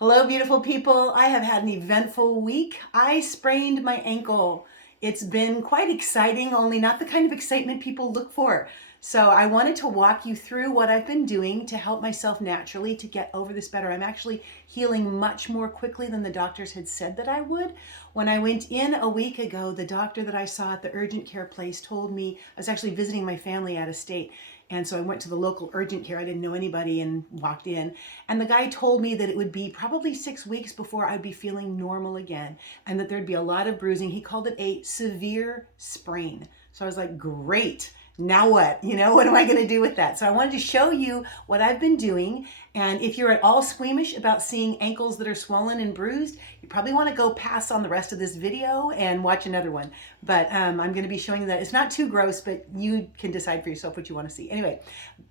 Hello, beautiful people. I have had an eventful week. I sprained my ankle. It's been quite exciting, only not the kind of excitement people look for. So I wanted to walk you through what I've been doing to help myself naturally to get over this better. I'm actually healing much more quickly than the doctors had said that I would. When I went in a week ago, the doctor that I saw at the urgent care place told me, I was actually visiting my family out of state. And so I went to the local urgent care. I didn't know anybody and walked in. And the guy told me that it would be probably 6 weeks before I'd be feeling normal again and that there'd be a lot of bruising. He called it a severe sprain. So I was like, great. Now what? What am I going to do with that? So I wanted to show you what I've been doing. And if you're at all squeamish about seeing ankles that are swollen and bruised, you probably want to go pass on the rest of this video and watch another one. But I'm going to be showing you that. It's not too gross, but you can decide for yourself what you want to see. Anyway,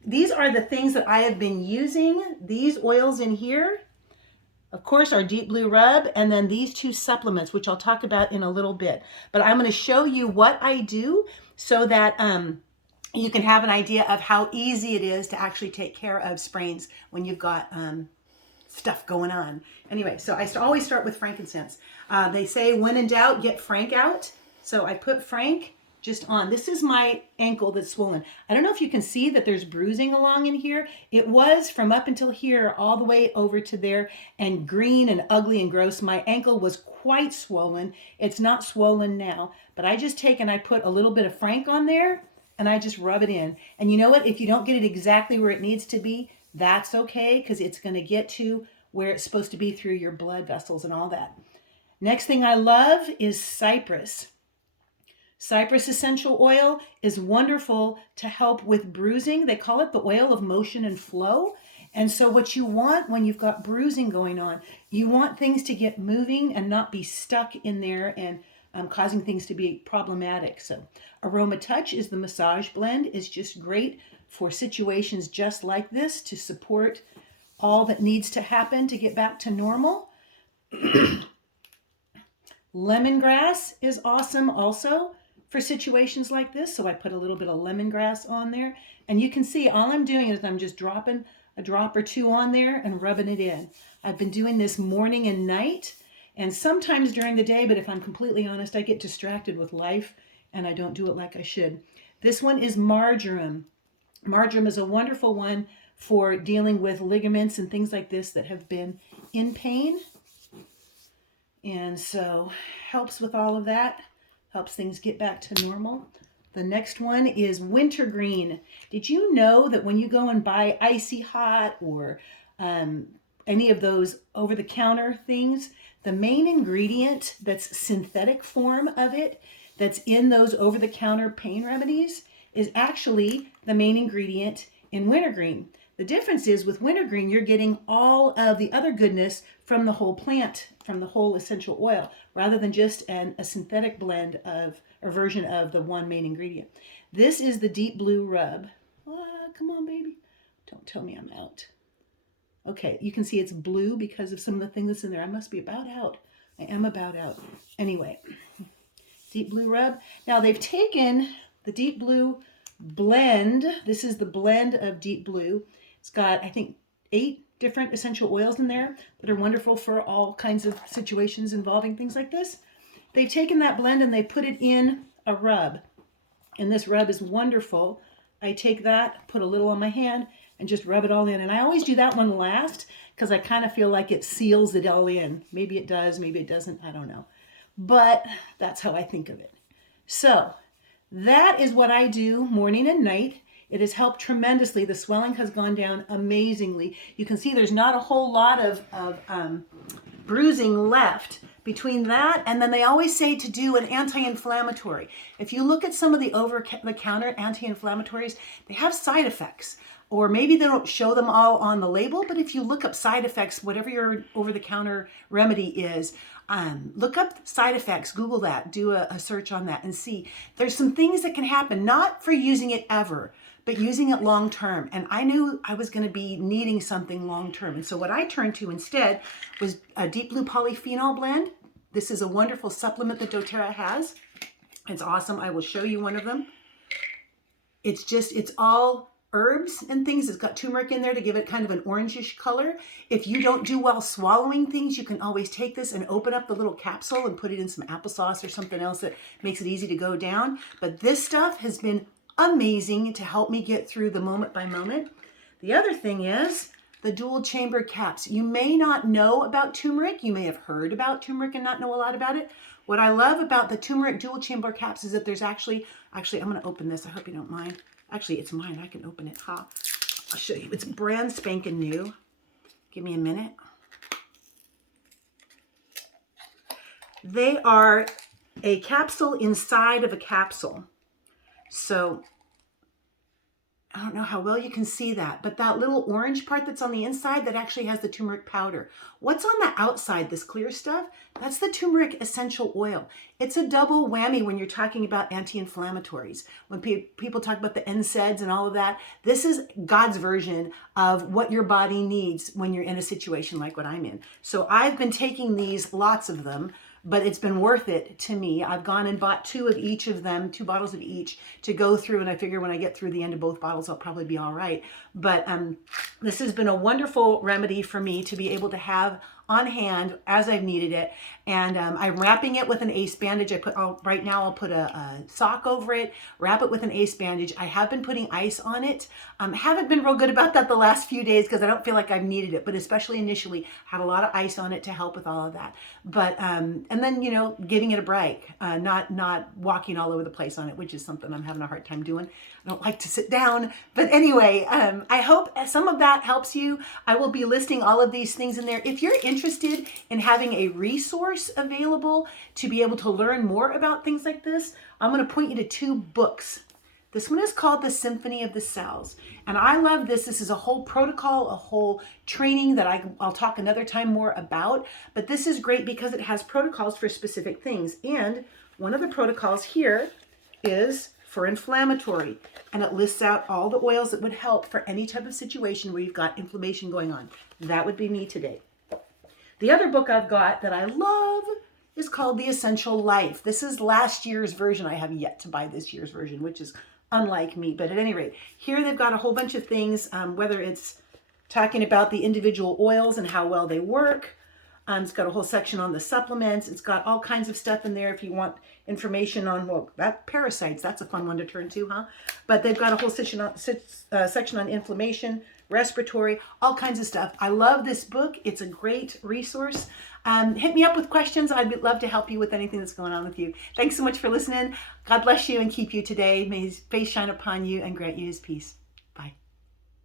these are the things that I have been using. These oils in here, of course, our Deep Blue Rub, and then these two supplements, which I'll talk about in a little bit. But I'm going to show you what I do so that you can have an idea of how easy it is to actually take care of sprains when you've got stuff going on. Anyway, so I always start with frankincense. They say when in doubt, get Frank out. So I put Frank just on. This is my ankle that's swollen. I don't know if you can see that there's bruising along in here. It was from up until here all the way over to there and green and ugly and gross. My ankle was quite swollen. It's not swollen now, but I just take and I put a little bit of Frank on there and I just rub it in. And you know what? If you don't get it exactly where it needs to be, that's okay, because it's going to get to where it's supposed to be through your blood vessels and all that. Next thing I love is Cypress. Cypress essential oil is wonderful to help with bruising. They call it the oil of motion and flow. And so what you want when you've got bruising going on, you want things to get moving and not be stuck in there and causing things to be problematic. So AromaTouch is the massage blend. It's just great for situations just like this to support all that needs to happen to get back to normal. Lemongrass is awesome also for situations like this. So I put a little bit of lemongrass on there. And you can see all I'm doing is I'm just dropping a drop or two on there and rubbing it in. I've been doing this morning and night and sometimes during the day, but if I'm completely honest, I get distracted with life and I don't do it like I should. This one is Marjoram. Marjoram is a wonderful one for dealing with ligaments and things like this that have been in pain. And so helps with all of that, helps things get back to normal. The next one is Wintergreen. Did you know that when you go and buy Icy Hot or any of those over-the-counter things, the main ingredient that's synthetic form of it, that's in those over-the-counter pain remedies, is actually the main ingredient in Wintergreen. The difference is with Wintergreen, you're getting all of the other goodness from the whole plant, from the whole essential oil, rather than just a synthetic blend of or version of the one main ingredient. This is the Deep Blue Rub. Come on, baby. Don't tell me I'm out. Okay, you can see it's blue because of some of the things that's in there. I must be about out. I am about out. Anyway, Deep Blue Rub. Now they've taken the Deep Blue blend. This is the blend of Deep Blue. It's got, I think, 8 different essential oils in there that are wonderful for all kinds of situations involving things like this. They've taken that blend and they put it in a rub. And this rub is wonderful. I take that, put a little on my hand, and just rub it all in. And I always do that one last because I kind of feel like it seals it all in. Maybe it does, maybe it doesn't, I don't know. But that's how I think of it. So that is what I do morning and night. It has helped tremendously. The swelling has gone down amazingly. You can see there's not a whole lot of bruising left between that, and then they always say to do an anti-inflammatory. If you look at some of the over-the-counter anti-inflammatories, they have side effects. Or maybe they don't show them all on the label, but if you look up side effects, whatever your over-the-counter remedy is, look up side effects, Google that, do a search on that and see. There's some things that can happen, not for using it ever, but using it long term. And I knew I was going to be needing something long term. And so what I turned to instead was a Deep Blue Polyphenol blend. This is a wonderful supplement that doTERRA has. It's awesome. I will show you one of them. It's all herbs and things. It's got turmeric in there to give it kind of an orangish color. If you don't do well swallowing things, you can always take this and open up the little capsule and put it in some applesauce or something else that makes it easy to go down. But this stuff has been amazing to help me get through the moment by moment. The other thing is the dual chamber caps. You may not know about turmeric. You may have heard about turmeric and not know a lot about it. What I love about the turmeric dual chamber caps is that there's actually I'm going to open this. I hope you don't mind. Actually, it's mine. I can open it. I'll show you. It's brand spanking new. Give me a minute. They are a capsule inside of a capsule. So I don't know how well you can see that, but that little orange part that's on the inside, that actually has the turmeric powder. What's on the outside, this clear stuff? That's the turmeric essential oil. It's a double whammy when you're talking about anti-inflammatories. When people talk about the NSAIDs and all of that, this is God's version of what your body needs when you're in a situation like what I'm in. So I've been taking these, lots of them, but it's been worth it to me. I've gone and bought 2 of each of them, 2 bottles of each to go through. And I figure when I get through the end of both bottles, I'll probably be all right. But this has been a wonderful remedy for me to be able to have on hand as I've needed it. And I'm wrapping it with an ace bandage. Right now I'll put a sock over it, wrap it with an ace bandage. I have been putting ice on it. Haven't been real good about that the last few days because I don't feel like I've needed it, but especially initially had a lot of ice on it to help with all of that. But, and then, you know, giving it a break, not walking all over the place on it, which is something I'm having a hard time doing. I don't like to sit down, but anyway, I hope some of that helps you. I will be listing all of these things in there. If you're interested in having a resource available to be able to learn more about things like this, I'm going to point you to 2 books. This one is called The Symphony of the Cells. And I love this. This is a whole protocol, a whole training that I'll talk another time more about. But this is great because it has protocols for specific things. And one of the protocols here is for inflammatory. And it lists out all the oils that would help for any type of situation where you've got inflammation going on. That would be me today. The other book I've got that I love is called The Essential Life. This is last year's version. I have yet to buy this year's version, which is unlike me. But at any rate, here they've got a whole bunch of things, whether it's talking about the individual oils and how well they work. It's got a whole section on the supplements. It's got all kinds of stuff in there if you want information on, well, that parasites, that's a fun one to turn to, huh? But they've got a whole section on inflammation, respiratory, all kinds of stuff. I love this book. It's a great resource. Hit me up with questions. I'd love to help you with anything that's going on with you. Thanks so much for listening. God bless you and keep you today. May his face shine upon you and grant you his peace.